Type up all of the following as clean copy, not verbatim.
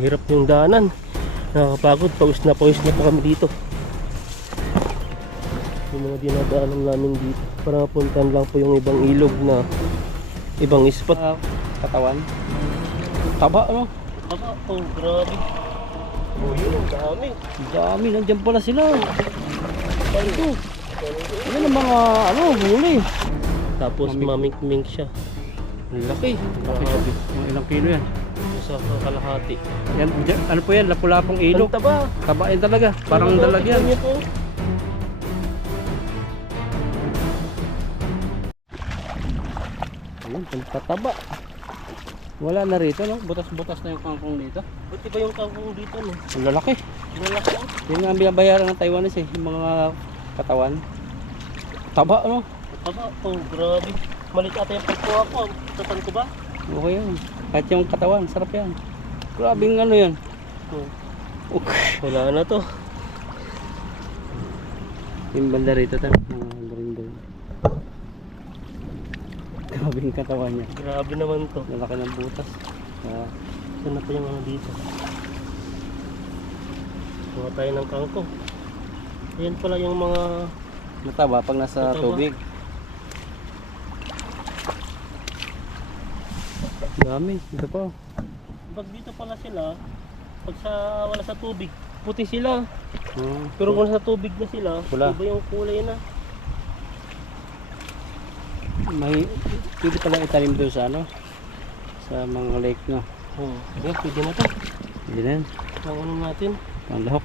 hirap yung daanan. Nakakapagod, pawis na po kami dito. Yung mga dinadaanan namin dito para mapuntahan lang po yung ibang ilog na ibang spot. Katawan. Taba, ano? Taba, oh grabe. Oh yun, ang dami. Dami, nandiyan pala sila. Ito. Yan ang mga, huli. Tapos mamink-mink siya. Ang laki. Grabe. Mga ilang kilo yan. Sa kalahati. Yan, ano po yan? Lapu-lapong ilog. Ang taba. Taba yan talaga. Parang dalagyan. Niyo po. Ayun, pataba. Wala na rito, no? Butas-butas na yung kangkong dito. Buti ba yung kangkong dito, no? Ang lalaki. Malaki, oh. Yan nga ang binabayaran ng Taiwanese eh. Yung mga katawan. Taba, no? Taba, oh grabe. Malit ata yung pagkuha ko. Tatan ko ba? Okay yan. Kahit yung katawan, sarap yan. Grabing ano yan. Oh. Wala na to. Yung banda rito tayo. Grabing katawan niya. Grabe naman to. Lalaki ng butas. Saan na pa yung ano dito? Mga tayo ng kangkong. Ayan pala yung mga Mataba pag nasa mataba. tubig. Dami. Ito pa. pag dito pala sila, pag wala sa tubig, puti sila. Hmm. Pero kung sa tubig na sila, Pula. iba yung kulay na. May pwede pala itanim doon sa ano? Sa mga lake, no? Ayan, pwede na to. Hindi na yan. Ang ano natin. Ang lahok.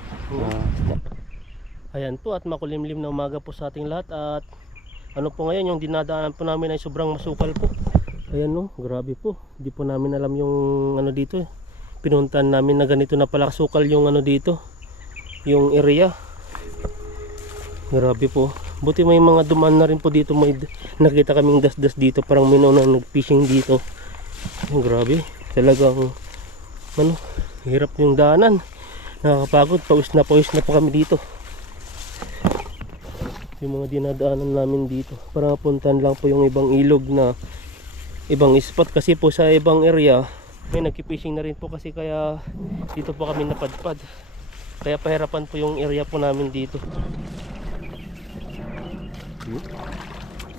Ayan po, at makulimlim na umaga po sa ating lahat. At ano po ngayon, yung dinadaanan po namin ay sobrang masukal po. Ayan no, grabe po. Hindi po namin alam yung ano dito eh. Pinuntahan namin na ganito na pala kasukal yung ano dito, yung area. Grabe po. Buti may mga dumaan na rin po dito. May nakita kaming dasdas dito. Parang may naunang nag-fishing dito. Grabe. Talagang ano, hirap yung daanan. Nakakapagod. Pawis na po kami dito. Yung mga dinadaanan namin dito para mapuntahan lang po yung ibang ilog na ibang spot. Kasi po sa ibang area may nagki-fishing na rin po, kasi kaya dito po kami napadpad. Kaya pahirapan po yung area po namin dito.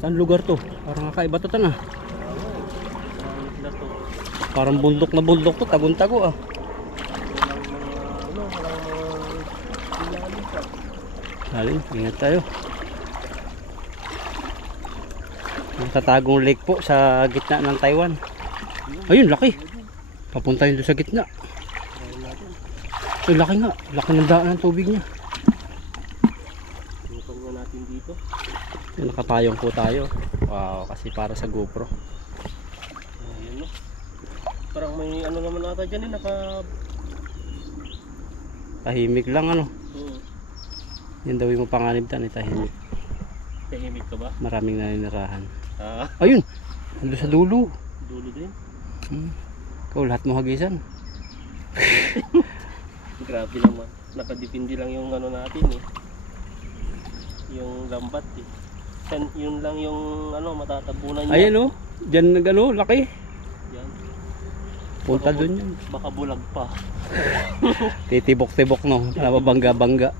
Saan lugar to? Parang kakaiba to tan ah. Parang bundok na bundok to, tagon-tago ah. Halin, ingat tayo. Matatagong lake po sa gitna ng Taiwan. Ayun, laki. Papunta yun doon sa gitna. Ay, laki nga. Laki ng daan ng tubig niya. Tutukan natin dito. Nakapayong po tayo. Wow, kasi para sa GoPro. Ayun no. Parang may ano naman ata dyan eh, Tahimik lang ano. Yan daw yung panganib tan, tahimik. Tahimik ka ba? Maraming naninirahan. Ayun! Ando sa dulo. Dulo din. Ikaw lahat mo hagisan. Grabe naman. Nakadipindi lang yung ano natin eh. Yung lambat eh. Yun lang yung ano, matatabunan niya. Ayan oh. Diyan nagano, laki. Yan. Punta dun yan. Baka bulag pa. Titibok-tibok no. Nababangga-bangga.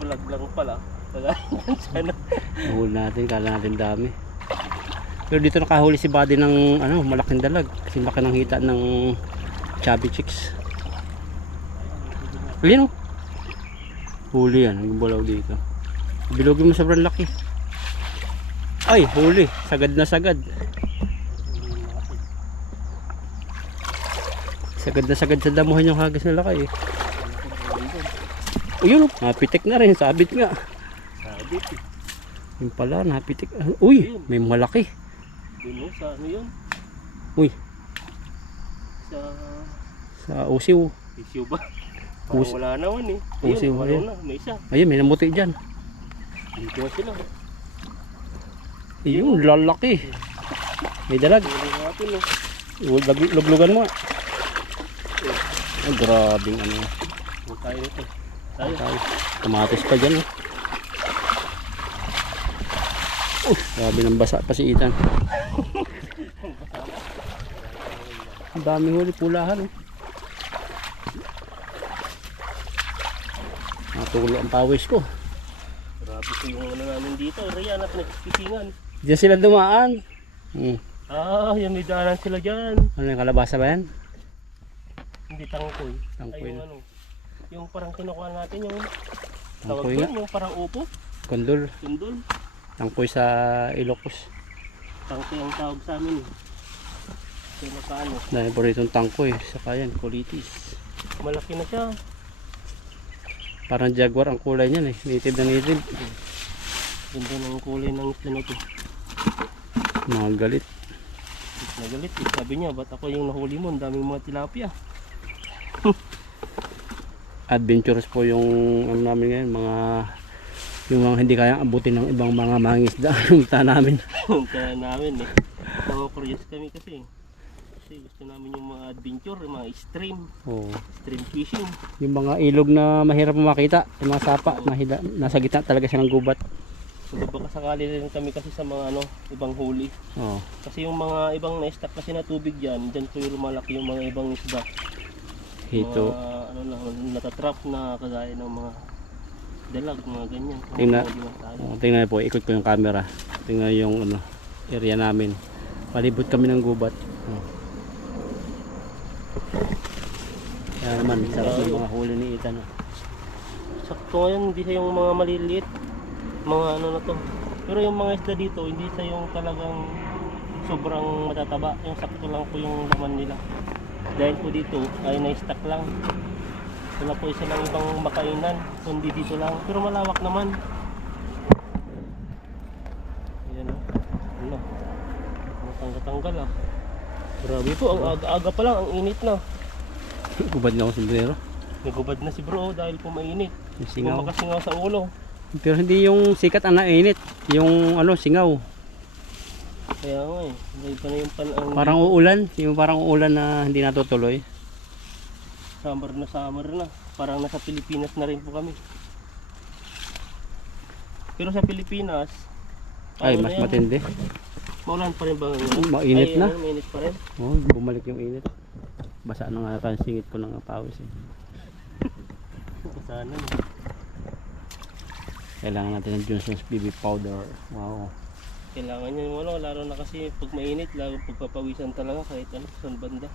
Bulag lang pala. Wala yan sana. Nahuli natin, kala natin dami. Pero dito nakahuli si Buddy ng ano, malaking dalag. Kasi laki ng hita ng chubby chicks. Alin oh. Huli yan, nagbulaw dito. Bilogin mo sobrang laki. Ay, huli. Sagad na sagad. Sagad na sagad sa damuhan yung hagas na laki eh. Ayun oh, napitik na rin, sabit nga. Sabit eh. Yung pala, napitik. Uy, may malaki. Yun oh, sa ano yun? Uy, sa usiw. Issue ba? Parang wala naman eh. Usiw, Ayun, ayun. wala na, may isa. Ayun, may namuti dyan. Dito na sila. Ayun, lalaki. May dalag. Huli natin eh. Luglugan mo. Ay, grabing ano. Huwag tayo nito. Tayo. Kamatis pa dyan. Grabe ng basa pa si Ethan. Ang daming huli, pulahan. Tumutulo ang pawis ko. Grabe po yung ano namin dito. Riyan na pinagkisingan. Diyan sila dumaan. Yan may daanan sila dyan. Ano yung kalabasa ba yan? Hindi tangkoy. Tangkoy Ay, yung na. ano. Yung parang kinukuha natin yung tawag Tangkoy doon, nga. yung parang upo. Kondol. Sundol. Tangkoy sa Ilocos. Tangkoy ang tawag sa amin. Kaya nakaano. Dahil po rito tangkoy. Saka yan, kulitis. Malaki na siya. Parang jaguar ang kulay niyan eh. Native na native. Ganda ng kulay ng isla na ito. Mga galit. Nagalit eh. Sabi niya, ba't ako yung nahuli mo? Ang daming mga tilapia. Adventurous po yung ano namin ngayon. Yung mga hindi kayang abutin ng ibang mga mangisda. Yung ta namin. Kaya namin eh. Mga curious kami kasi. Kasi gusto namin yung mga adventure, yung mga stream. Oo. Stream fishing. Yung mga ilog na mahirap makita. Yung mga sapa. Nasa gitna talaga siya ng gubat. So, baka sakali rin kami kasi sa mga ano, ibang huli. Oo. Kasi yung mga ibang na-stack kasi na tubig dyan, dyan po yung lumalaki yung mga ibang isda. Hito. Mga ano lang, natatrap na kagaya ng mga dalag, mga ganyan. Tingnan. Tayo. Tingnan po, ikot ko yung camera. Tingnan yung ano, area namin. Palibot kami ng gubat. Kaya naman, sarap ng mga huli ni Ethan. Sakto ngayon, hindi siya yung mga maliliit. Mga ano na to. Pero yung mga isda dito, hindi siya yung talagang sobrang matataba. Yung sakto lang po yung laman nila. Dahil po dito ay na-stack lang. Wala po isa lang ibang makainan, kundi dito lang. Pero malawak naman. Ayan o. Ano? Matanggal-tanggal ah. Grabe po, ang aga-aga pa lang, ang init na. Gubad na ako sa sombrero. Nagubad na si bro dahil po mainit. Yung singaw. Makasingaw sa ulo. Pero hindi yung sikat ang nainit. Yung ano, singaw. Kaya nga eh. May pa na yung Parang uulan. Yung parang uulan na hindi natutuloy. summer na. Parang nasa Pilipinas na rin po kami. Pero sa Pilipinas, Ay, ano mas na yan? matindi. Maulan pa rin ba ngayon? Mainit Ay, na. ano, mainit pa rin. Oh, bumalik yung init. Basa na nga ang singit ko ng pawis eh. Sana. Kailangan natin ng Johnson's BB powder. Wow. Kailangan niya yung ano, lalo na kasi pag mainit, lalo pagpapawisan talaga kahit ano, saan banda.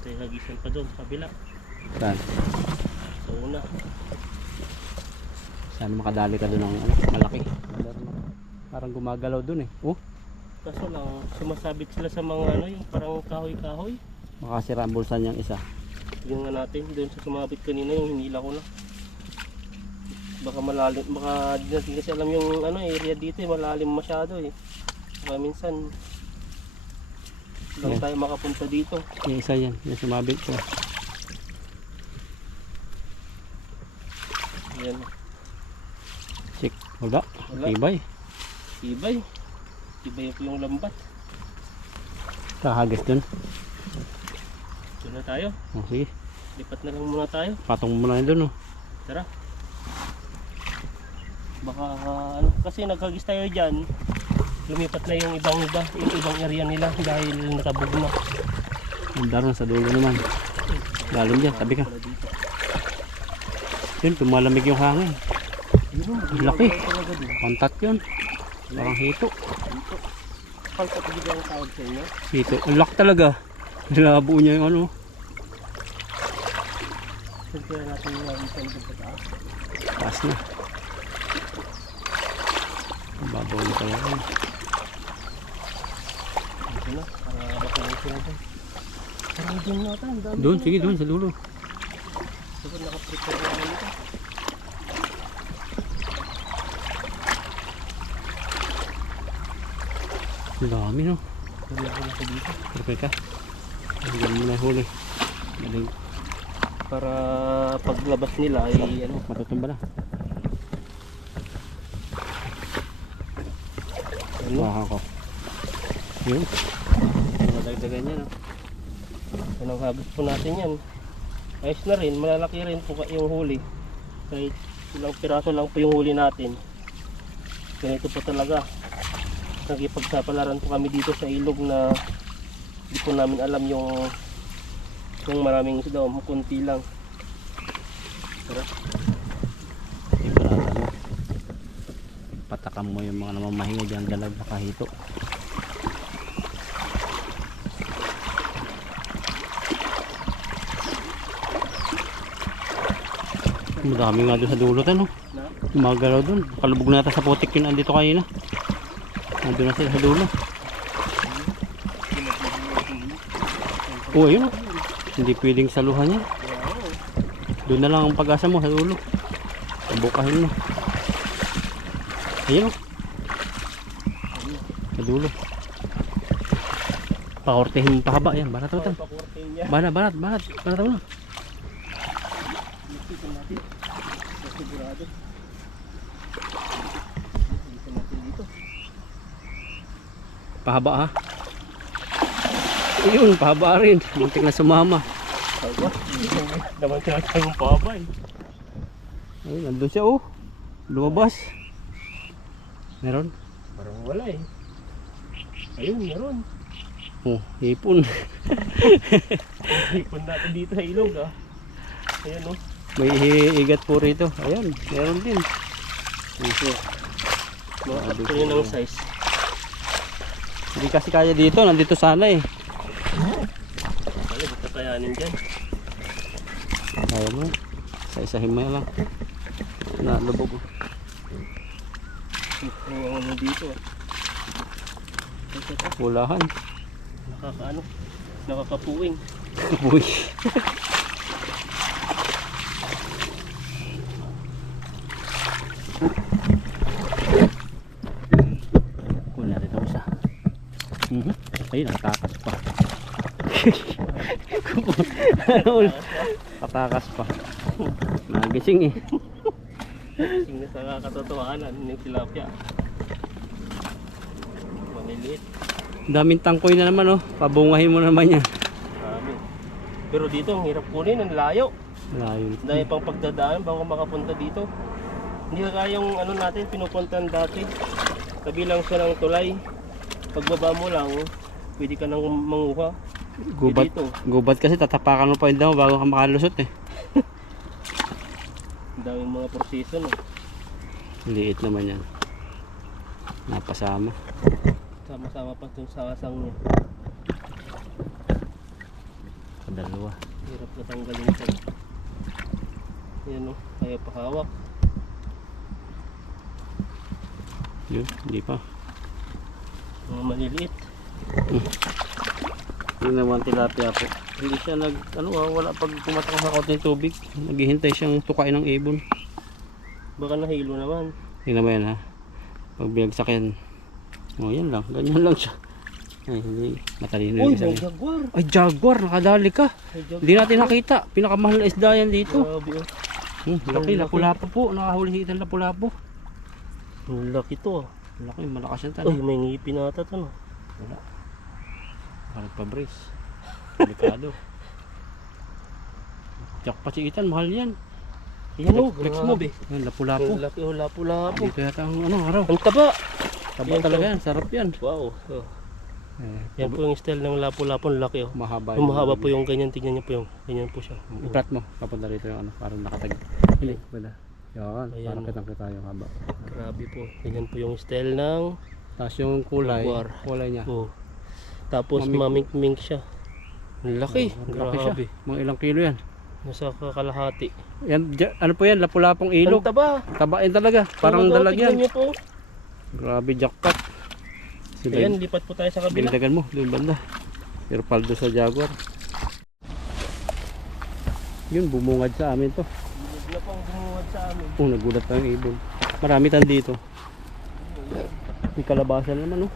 Kaya hagisan pa doon, sa kabila. Saan? Sa una. Sana makadali ka doon ng ano, malaki. Parang gumagalaw doon eh. Oh, Kaso lang, sumasabit sila sa mga ano, yung parang kahoy-kahoy. makasira ang bulsa niyang isa. Yung nga natin, doon sa sumabit kanina, yung hinila ko na. Baka malalim, baka di natin kasi alam yung ano, area dito, malalim masyado eh. Baka minsan, lang Yeah. tayo makapunta dito. Yung isa yan, yung sumabit ko. Ayan, Check. Wala. Wala. Tibay. ibay. Ibay po yung lambat. Kahagas doon. Doon na tayo. Oh, sige. Lipat na lang muna tayo. Patong mo na yun doon oh. Tara. Baka ano, kasi nagkagis tayo dyan. Lumipat na yung ibang area nila dahil nakabog na. Ang daron sa dulo naman. Lalim dyan, tabi ka. Wala dito. Yun, tumalamig yung hangin. Yun, Laki. talaga din. Pantat yun. Parang hito. Dito. Palpatagid ang tawag sa inyo. Hito. Ang laki talaga. Nilabo niya yung ano. Siyempre natin yung isang dito sa taas. Taas na. Babaw na pala yun. Dito na, para makalit sila dyan. Parang dyan natin, ang dami. Doon, sige doon sa dulo. Dapat nakaprepare na namin ito. Ang dami no. Dali ako na sa dito. Okay ka. Hanggang mo na huli. Galing. Para paglabas nila ay ano, Matutumba na. ano, Baka ko. Yun. Madagdagan niya no. anong habit po natin yan. Ayos na rin, malalaki rin po yung huli. Kahit ilang piraso lang po yung huli natin. Ganito po talaga. Nakipagsapalaran po kami dito sa ilog na hindi po namin alam yung maraming isda, kunti lang. Tara. Ibarata mo. Patakam mo yung mga namamahinga dyan, dalag na kahito. Madami nga doon sa dulo no? Na? Magalaw doon. Kalubog na sa putik yun andito kanina. Nandun na sila sa dulo. Oh, ayun. Hindi pwedeng saluhan yan. Doon na lang ang pag-asa mo sa dulo. Pabukahin mo. Ayun o. Sa dulo. Pakortehin mo pahaba yan. Barat mo. Pakurtin niya. Barat mo. Nakikita natin. Sigurado. Dito natin dito. Pahaba ha. Ayun, pahaba rin. Muntik na sumama. Aba, naman tinatay yung paba eh. Ayun, nandun siya oh. Lumabas. Meron? Parang wala eh. Ayun, meron. Oh, hipon. Hipon natin dito sa ilog ah. Ayan oh. May igat po rito. Ayan, meron din. Ito. Mga sakto yun ang size. Hindi kasi kaya dito. Nandito sana eh. Ano, dito kayanin dyan. Ayaw mo. Sa-isahin mo lang. Nalubog. Ang ano dito ah. Ito. Pulahan. Nakakaano. Nakakapuwing. Uy. Kuna rin ako isa. Ayun, nakatakas pa. Katakas pa. Nagising eh. Sing na sa katotohanan ng tilapia. Maliliit. Daming tangkoy na naman oh. Pabungahin mo naman yan. Marami. Pero dito ang hirap kunin, ang layo. Malayo. Dahil pang pagdadaan bago makapunta dito. Hindi kagaya yung ano natin pinupuntan dati. Kabilang siya ng tulay. Pagbaba mo lang, pwede ka nang manguha. Gubat, Dito. gubat kasi tatapakan mo pa yung damo bago ka makalusot eh. Ang daming mga proseso no. Liit naman yan. Napasama. Sama-sama pa itong sasang niya. Kadalawa. Hirap na tanggalin ito. Yan o, kaya pahawak. Yun, hindi pa. Mga maliliit. Yung naman tilapia po. Hindi siya wala pag tumatak sa kaunting tubig. Naghihintay siyang tukain ng ibon. Baka nahilo naman. Tingnan mo yan ha. Pag binagsak yan. O yan lang. Ganyan lang siya. Ay, hindi. Matalino Uy, yung isang may jaguar. Ay, jaguar. Nakadali ka. May jaguar. Hindi natin nakita. Pinakamahal na isda yan dito. Grabe oh. Laki. Lapu-lapu po. Nakahuli kita ng lapu-lapu. Ang laki to ah. Laki. Malakas yan Ay, tanong. may ngipin ata to no. Wala. Parang pa-brace. Delikado. Jackpot si Itan. Mahal yan. Yan o, Flex mo be. Yan, lapu-lapu. Ang laki o, lapu-lapu. Dito yata ang araw. Ang taba. Taba Yan talaga to. yan. Sarap yan. Wow. Oh. Eh, Yan po yung style ng lapu-lapu. Ang laki oh. mahaba. Yung mahaba po yung ganyan. Tignan niyo po yung ganyan po siya. I-flat mo. Papunta rito yung ano. Parang nakatag. Hindi. Bala. Yan. Ayan, Parang oh. kitang-kita yung haba. Grabe po. Ganyan po yung style ng Tapos yung kulay. Jaguar. Kulay niya. oh. Tapos Mamik- mamink-mink siya. Ang laki. Laki siya. Grabe. Mga ilang kilo yan. Nasa kakalahati. Yan, ano po yan? Lapu-lapong ilog. Ang taba. Taba yan talaga. Parang Tingnan dalag yan. niyo po. Grabe jackpot. Ayan, lipat po tayo sa kabila. Dindagan mo. Doon banda. Pero paldo sa jaguar. Yun, bumungad sa amin to. Huwag na pang bumuwad sa amin. Oh, nagulat pa yung ibon. Marami tan dito. May kalabasan naman oh.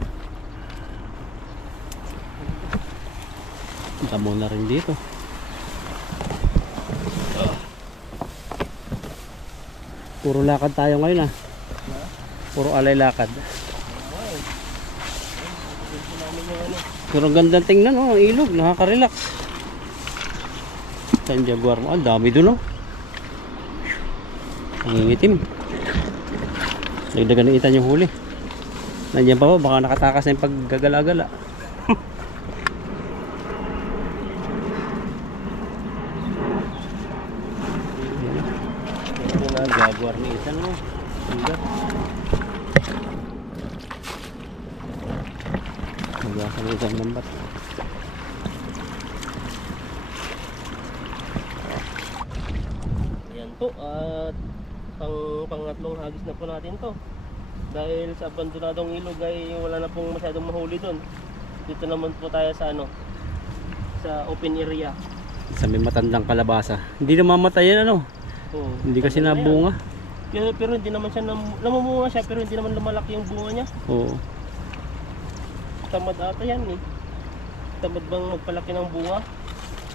Damo na rin dito. Puro lakad tayo ngayon ah. Puro alay lakad. Pero ang ganda tingnan oh, ang ilog, nakaka-relax. Saan jaguar mo? Ang dami doon oh. Nangingitim. Nagdagan ng itan yung huli. Nandiyan pa ba? Baka nakatakas na yung paggagala-gala. Jaguar ni Ethan mo. Hanggang. Maglasan ni Ethan lambat. Ayan po, at pangatlong hagis na po natin to. Dahil sa abandonadong ilog ay wala na pong masyadong mahuli doon. Dito naman po tayo sa sa open area. Sa may matandang kalabasa. Hindi na mamatay yan ano. Oo, Hindi kasi tanda na yan. nabunga. Pero hindi naman siya namumunga siya, pero hindi naman lumalaki yung bunga niya. Oo. Tamad ata yan eh. Tamad bang magpalaki ng bunga?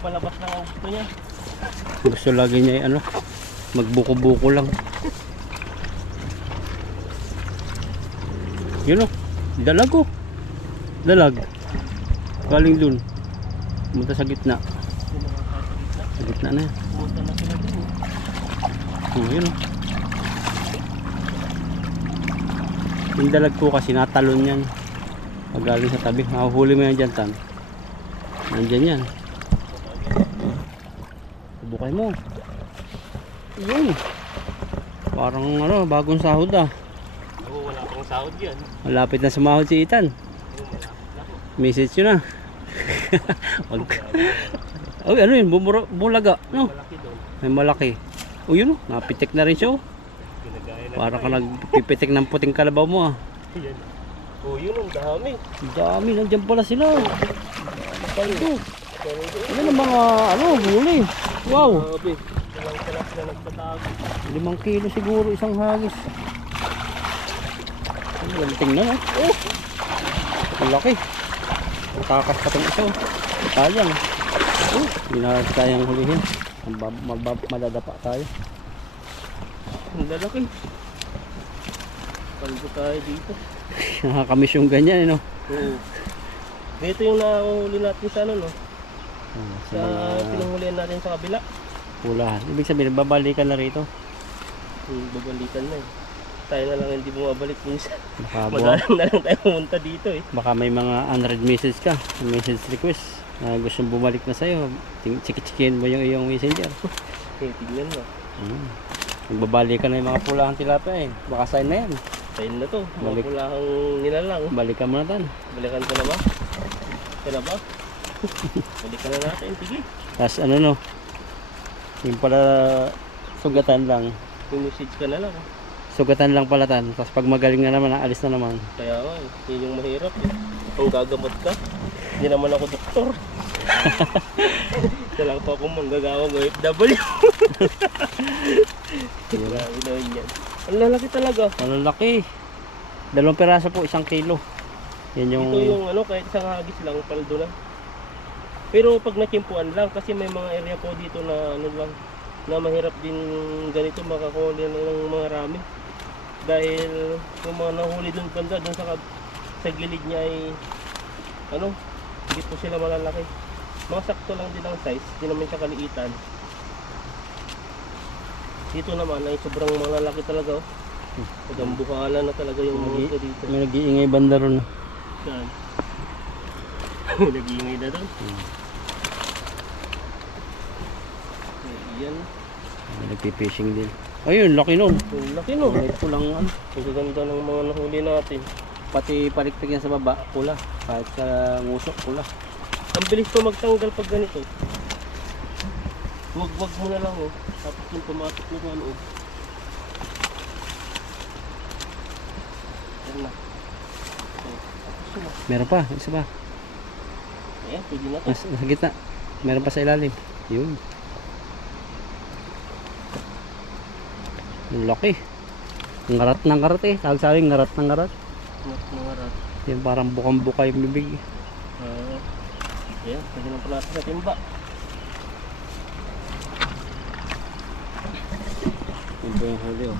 Palabas lang ang gusto niya. Gusto lagi niya ano, magbuko-buko lang. Yun o, dalag o. Dalag. Galing dun. Pumunta sa gitna. Hindi naman tayo sa gitna. Sa gitna na yan. Pumunta na sila din eh. Oh, yun o. Yung dalag po kasi natalon yan. Pag galing sa tabi, mahuhuli mo yan dyan, Tan. Nandyan yan. Bukay mo. Yun. Parang ano, bagong sahod ah. Oo, wala pang sahod yan. Malapit na sumahod si Ethan. Oo, malapit na po. Message yun ah. Wag. Ay, ano yun? Bulaga. No? Malaki doon. May malaki. O yun, napitik na rin siya. Oh. Ginagaya na. Parang ka nagpipitik ng puting kalabaw mo ah. Yan. Oo, yun ang dami. Ang dami, nandiyan pala sila. Paldo. Yan ang mga ano, huli. Wow. Grabe. Walang sila nagtatago. 5 kilo siguro isang hagis. Ang tingnan ah. Oh. Ang laki. Ang takas pa itong isa. Sayang. Oh. Hindi na tayong hulihin. Madadapa tayo. Ang lalaki. Paldo tayo dito. Nakakamiss yung ganyan, no? Oo. Dito yung nakahuli natin sa ano, no? Sa Sa pinanghulihan natin sa kabila. pulahan. Ibig sabihin, babalikan na rito. Babalikan na eh. Tayo na lang hindi bumabalik minsan. Baka, Magalang na lang tayo pumunta dito eh. baka may mga unread message ka. Message request. Na gustong bumalik na sa'yo. Chiki-chikin mo yung iyong messenger. Eh, tignan mo. Babalikan na yung mga pulahan tilapia eh. Baka sign na yan. Tayo na to. Balik. Wala kang nilalang. Balikan mo na tan. Balikan ko na ba? Kaya ba? Balikan na natin. Sige. Tapos ano no. Yung pala sugatan lang. Yung message ka na lang. Sugatan lang pala tan. Tapos pag magaling na naman, aalis na naman. Kaya nga eh. Yun yung mahirap eh. Kung gagamot ka. Hindi naman ako doktor. Talaga pa akong manggagawang OFW. Grabe na yan. Ang lalaki talaga. Ang laki. 2 piraso po, 1 kilo. Yan yung... Ito yung ano, kahit isang hagis lang, paldo lang. Pero pag nakimpuan lang, kasi may mga area po dito na ano lang, na mahirap din ganito makakuha ng mga rami. Dahil yung mga nahuli dun banda, dun sa gilid niya ay ano, hindi po sila malalaki. Mga sakto lang din ang size, hindi naman siya kaliitan. Dito naman ay sobrang malalaki talaga oh. Pagambukala na talaga yung mga ito dito. May nag-iingay banda ron. Saan? Nag-iingay na doon. Yan. Nagpipishing din. Ayun, laki nun. Ang laki no. May pulang ano. Ang gaganda ng mga nahuli natin. Pati palikpik yan sa baba, pula. Kahit sa ngusok, pula. Ang bilis pa magtanggal pag ganito. Wag mo na lang oh. Tapos yung pumatok na sa loob. Yan na. Oh, tapos yun, Meron pa, isa pa. ayan, pwede na to. Sa gitna. Meron pa sa ilalim. Yun. Ang laki. Ngarat ng ngarat eh. Tawag sa akin, ngarat ng ngarat. Mga rat. Yung parang bukang-buka yung bibig. Ayan, pwede na pala natin sa timba. Yun po yung huli oh.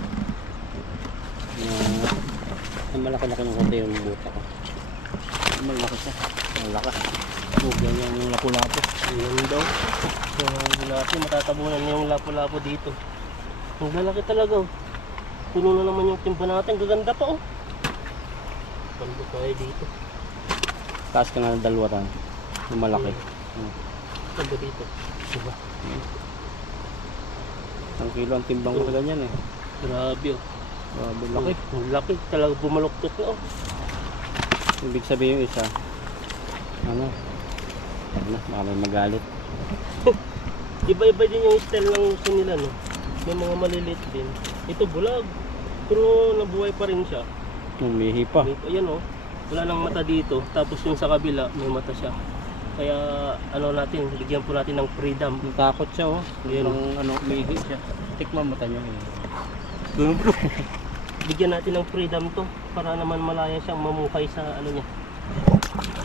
Ang malaki-laki ng konti yung buta ko. Malaki siya. Malaki. Huwag yan yung lapu-lapu. Ayan daw. So, natin matatabunan na yung lapo-lapo dito. Ang lalaki talaga oh. Puno na naman yung timba natin. Gaganda pa oh. Pando tayo dito. Taas ka nga ng 2 tan. Yung malaki. Pando dito. Diba? 1 kilo ang timbang ko sa ganyan eh. Grabe oh. Grabe, laki. Ang laki talaga, bumaluktot na oh. Ibig sabihin yung isa, ano, baka may magalit. Iba-iba din yung style ng uso nila, no? May mga maliliit din. Ito bulag. Pero nabuhay pa rin siya. Umihi pa. Ayan oh. Wala nang mata dito. Tapos yung sa kabila, may mata siya. Kaya ano natin, bigyan po natin ng freedom. Natakot siya, oh. Ayan. Yung ano, umihi siya. Tikman mo tayo. Bigyan natin ng freedom to para naman malaya siyang mamukay sa ano niya.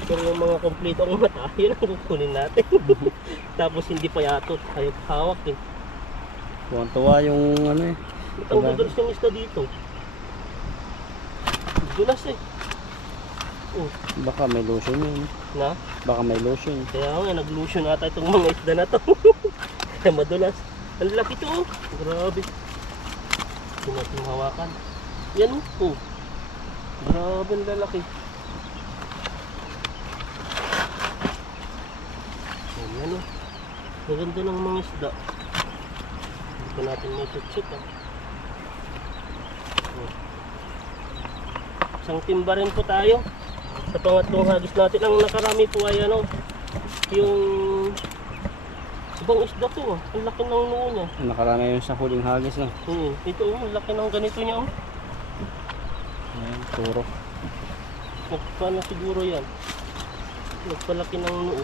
Pero yung mga kompleto ang mata, yun ang kukunin natin. Tapos hindi pa yatot, hayop hawak eh. Tuwan-tuwa yung ano eh. Ang dudulas yung isda dito. Dulas eh. Oh, Baka may lotion yun. na? Baka may lotion. Kaya nga, nag-lotion ata itong mga isda na to. Kaya madulas. Ang laki to oh. Grabe. Hindi natin mahawakan. Yan oh. Grabe ang lalaki. Yan oh. Maganda ng mga isda. Hindi pa natin may shoot ah. Oh. Isang timba rin po tayo. Sa pangatlong hagis natin. Ang nakarami po ay ano, yung ibang isda to oh. Ang laki ng noo niya. Nakarami yun sa huling hagis lang. Ito oh, ang laki ng ganito niya oh. Ayan, turo. Paano siguro yan? Nagpalaki ng noo.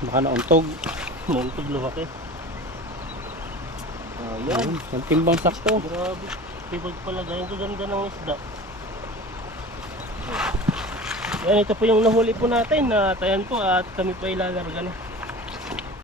Baka nauntog. Muntog lumaki. Ayan. Ang timbang sakto. Grabe. Tibag pala. Ganyan kaganda ng isda. Yan, ito po yung nahuli po natin. At ayan po at kami pa ilalarga na.